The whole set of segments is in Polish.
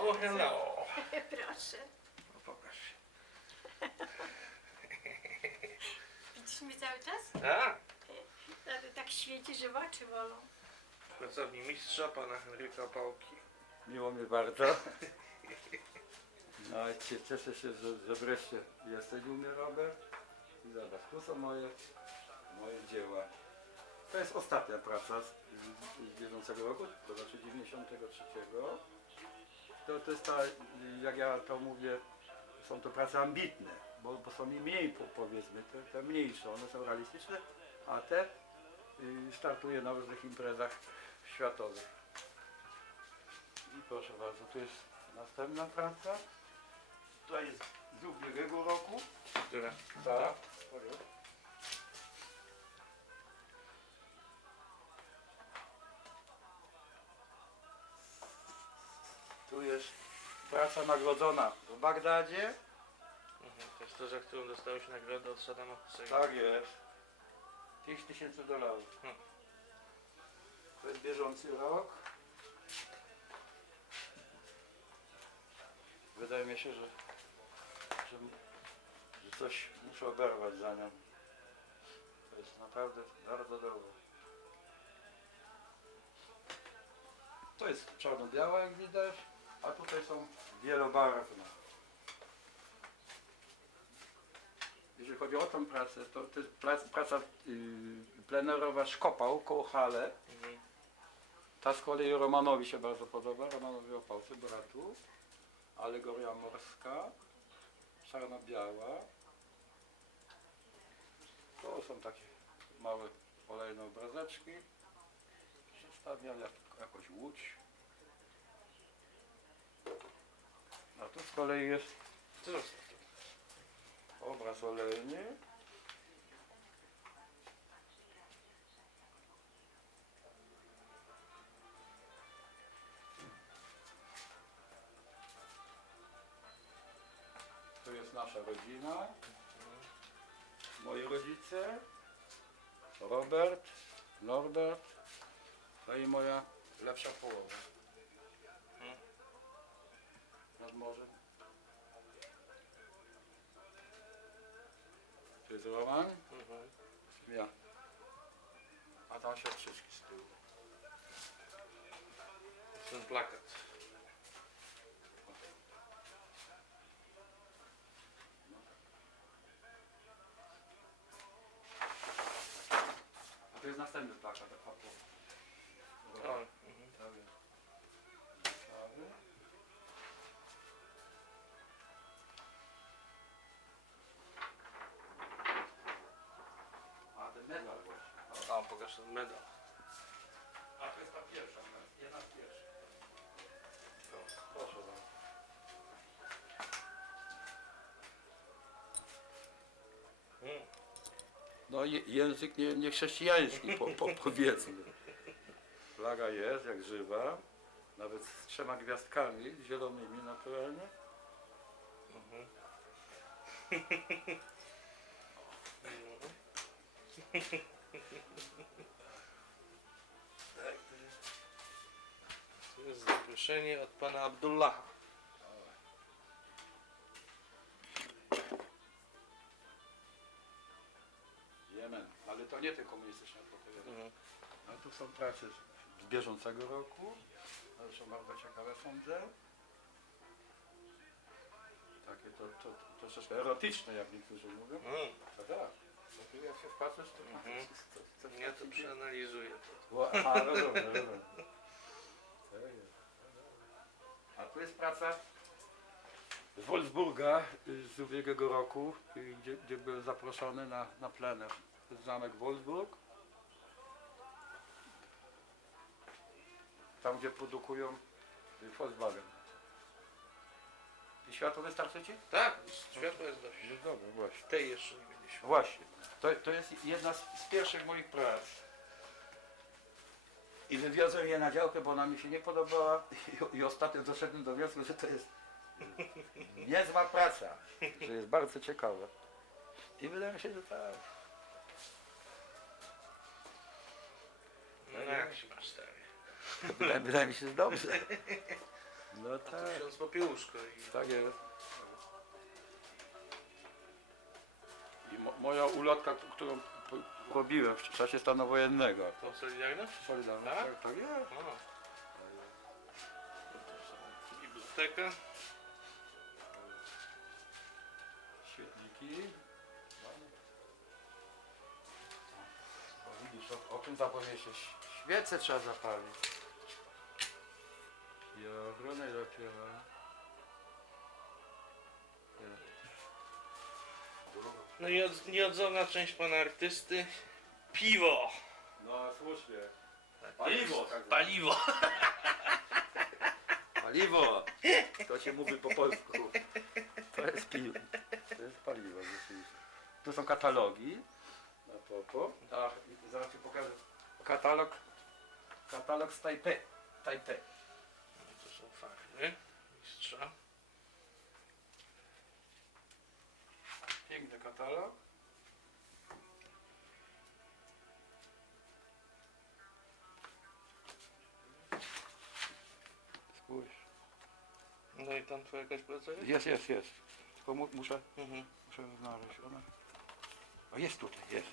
Oh, hello. Proszę. No, pokaż się. Widzisz mnie cały czas? A, Ale tak świeci, że oczy bolą. pracownik mistrza, pana Henryka Pałki. Miło mi bardzo. No i cie- cieszę się, że, że wreszcie jesteś u mnie, Robert. I zobacz, tu są moje, moje dzieła. To jest ostatnia praca z, z, z bieżącego roku, to znaczy 93. To, to jest ta, jak ja to mówię, są to prace ambitne, bo, bo są i mniej po- powiedzmy, te, te mniejsze, one są realistyczne, a te y, startuję na różnych imprezach światowych. I proszę bardzo, tu jest następna praca. To jest z ubiegłego roku. Która? Tak. Praca nagrodzona w Bagdadzie. Mhm, to jest to, za którą dostałeś nagrodę od Saddama Husseina. Tak jest. 5 tysięcy dolarów. Hmm. To jest bieżący rok. Wydaje mi się, że, że, że coś muszę oberwać za nią. To jest naprawdę bardzo dobre. To jest czarno-biała jak widać, a tutaj są wielobarwne. Jeżeli chodzi o tą pracę, to, to jest praca, praca yy, plenerowa Szkopał koło Hale. Mhm. Ta z kolei Romanowi się bardzo podoba, Romanowi Opałce, bratu. Alegoria morska, czarno-biała. To są takie małe olejne obrazeczki. Przedstawiam jak, jakąś łódź. Tu z kolei jest obraz olejny. To jest nasza rodzina. Moi rodzice. Robert, Norbert. No i moja lepsza połowa. Nad morzem. To jest Roman. Mhm. Ja. A tam siostrzyczki z tyłu. Ten plakat. A to jest następny plakat. Medal. A to jest ta pierwsza, jedna z pierwszych. O, proszę bardzo. Mhm. No je, język nie, nie chrześcijański, po, po, powiedzmy. Flaga jest jak żywa, nawet z trzema gwiazdkami zielonymi naturalnie. Mhm. jest zaproszenie od pana Abdullaha. Jemen, ale to nie ten komunistyczny propaganda. Mhm. A tu są prace z bieżącego roku, ale są bardzo ciekawe sądzę. Takie to, to, to troszeczkę erotyczne, jak niektórzy mówią. Mm. To tak. To tu jak się wpatrzysz, to Mhm. to, to, to, Ja to przeanalizuję. To. Bo- Aha, rozumiem, rozumiem. A tu jest praca z Wolfsburga y, z ubiegłego roku, y, gdzie, gdzie byłem zaproszony na, na plener. To jest zamek Wolfsburg. Tam, gdzie produkują y, Volkswagen. I światło wystarczy Ci? Tak, światło jest dość. No dobra, właśnie. Tej jeszcze nie mieliśmy. Właśnie. To, to jest jedna z, z pierwszych moich prac. I wywiozłem je na działkę, bo ona mi się nie podobała i, i ostatnio doszedłem do wniosku, że to jest niezła praca, że jest bardzo ciekawa. I wydaje mi się, że tak. No jak się masz? Wydaje, wydaje mi się, że dobrze. No A to tak, ksiądz Popiełuszko i tak jest. I mo moja ulotka, którą p- robiłem w czasie stanu wojennego. tą Solidarność? Solidarność, Tak? tak, tak jest. O. Biblioteka. Świetliki. O, widzisz, o, o czym zapomnieliście? Świece trzeba zapalić. I ochronę dopiero. No i od, nieodzowna część pana artysty. Piwo. No słusznie. Tak Paliwo, jest. tak Paliwo. Paliwo! To się mówi po polsku. To jest piwo. To jest paliwo, rzeczywiście. Tu są katalogi. Na popo. I zaraz ci pokażę. Katalog. Katalog z Taipei. Taipei. To są. Mistrza. Katalog. Spójrz. No i tam twoja jakaś praca jest? Jest, jest, jest. Tylko mu, muszę, Mhm. muszę znaleźć. Ona... O, jest tutaj, jest.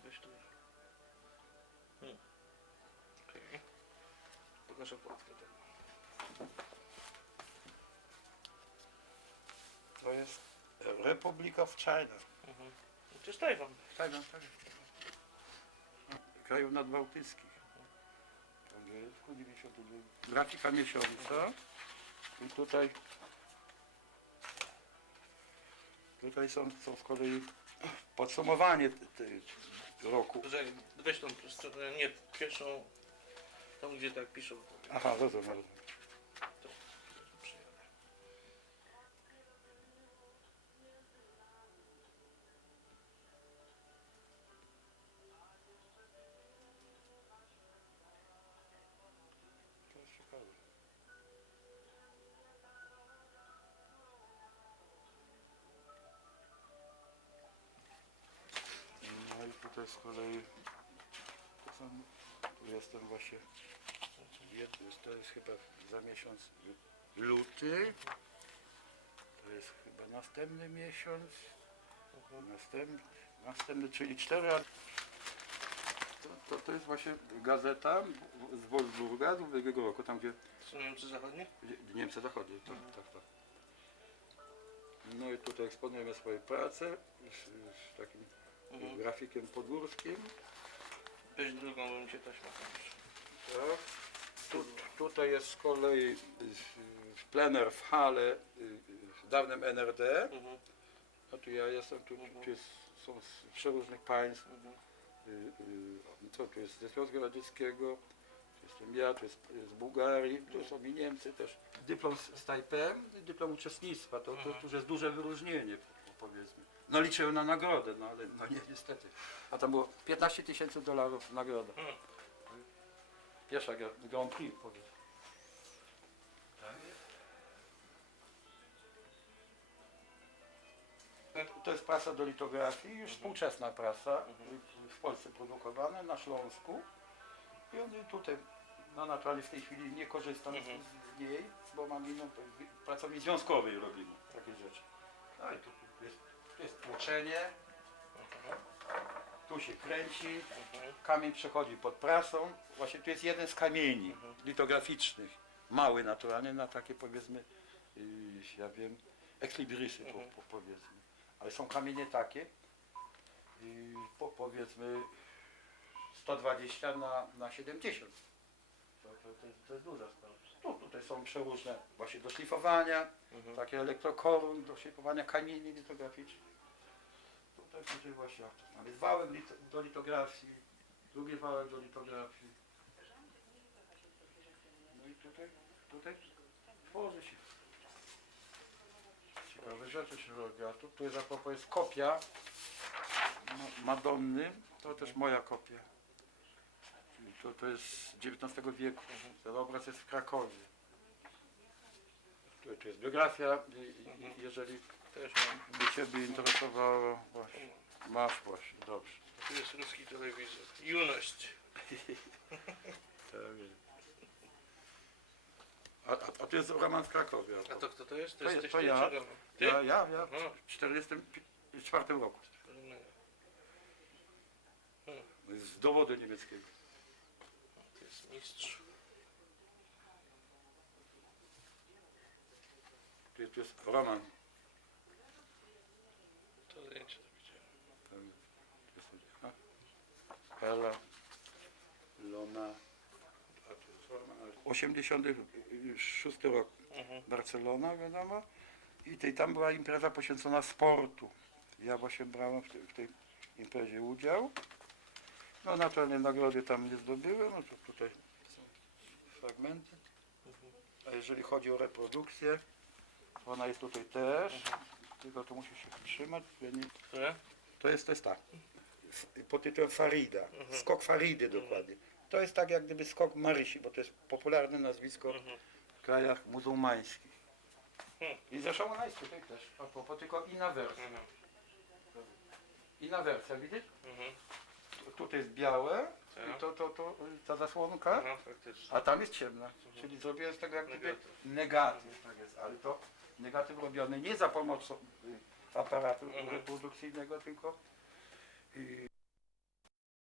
Gdzieś tu. Hmm. Okej. Pokażę okładkę tego. To jest Republic of China. Mhm. To jest Tajwan. Tajwan, tak. Krajów nadbałtyckich. Angielsku 92. Grafika miesiąca. I tutaj tutaj są, są z kolei podsumowanie t- t- roku. Że weź tą stronę, nie pierwszą, tą gdzie tak piszą. Aha, rozumiem. To tutaj z kolei są, tu jestem właśnie to jest chyba za miesiąc luty to jest chyba następny miesiąc następny, następny czyli cztery to, to, to jest właśnie gazeta z Wolfsburga z ubiegłego roku, tam gdzie Są Niemcy zachodnie? Niemcy zachodnie, tak, tak, tak. No i tutaj eksponujemy swoje prace z, z takim Mhm. grafikiem podgórskim. Weź drugą, bo mi się taśma kończy. Tak. Tu, tutaj jest z kolei y, w plener w hale y, w dawnym NRD. Mhm. No tu ja jestem, tu, tu jest, są z przeróżnych państw. Mhm. Y, co tu jest ze Związku Radzieckiego, tu jestem ja, tu jest z Bułgarii, tu są i Niemcy też. Dyplom z, Tajpem, dyplom uczestnictwa, to, to, to już jest duże wyróżnienie powiedzmy. No liczyłem na nagrodę, no ale no nie, niestety. A tam było 15 tysięcy dolarów nagroda. Mhm. Pierwsza gra- Grand Prix powiedz. To jest prasa do litografii, już współczesna prasa, w Polsce produkowana, na Śląsku. I on tutaj, no naturalnie w tej chwili nie korzystam Mhm. z, z niej, bo mam inną, pracowni związkowej robimy takie rzeczy. No i tu, tu, jest, jest tłoczenie, tu się kręci, Mhm. kamień przechodzi pod prasą. Właśnie tu jest jeden z kamieni Mhm. litograficznych, mały naturalnie, na takie powiedzmy, ja wiem, eklibrysy Mhm. po, po, powiedzmy. Ale są kamienie takie, po, powiedzmy 120 na, na 70. To, to, to, jest, to jest duża sprawa. Są przeróżne właśnie do szlifowania, Mhm. takie elektrokorun do szlifowania kamieni litograficznych. Tutaj, tutaj właśnie mamy wałek lit- do litografii, drugi wałek do litografii. No i tutaj, tutaj tworzy się. Ciekawe rzeczy się robi. A tu, tu jest jest kopia Ma- Madonny, to też moja kopia. To, to jest z XIX wieku. Ten obraz jest w Krakowie. Tu, tu jest biografia, i- i- jeżeli Też mam. by Ciebie interesowało właśnie. Masz właśnie, dobrze. Tu jest ruski telewizor. Juność. Tak jest. A, a, a to jest Roman z Krakowia. A to kto to jest? To, To jest ja- to ja. Ty? Ja, ja, ja Aha. w 1944 roku. Z dowodu niemieckiego. To jest mistrz. Jest, tu jest Roman. To zdjęcie to widziałem. Tam jest- tu jest- a? Ela. Lona. A tu jest Roman. 86 rok. Mhm. Barcelona, wiadomo. I tej, tam była impreza poświęcona sportu. Ja właśnie brałem w, tej- w tej imprezie udział. No naturalnie nagrody tam nie zdobyłem, no to tutaj są fragmenty. A jeżeli chodzi o reprodukcję, ona jest tutaj też. Tylko to musi się trzymać. ja nie- Które? To jest, to jest tak. F- Pod tytułem Farida. Skok Faridy dokładnie. To jest tak jak gdyby skok Marysi, bo to jest popularne nazwisko Mhm. w krajach muzułmańskich. Hmm. I zresztą ona jest tutaj też. A propos, tylko inna wersja. Mhm. Inna wersja, widzisz? Mhm. Tu- Tutaj jest białe, Tak. i to, to, to, y, ta zasłonka, faktycznie. a tam jest ciemna. Czyli zrobiłem z tego jak gdyby Negatyw. negatyw. Tak jest, ale to negatyw robiony nie za pomocą aparatu Mhm. reprodukcyjnego, tylko y,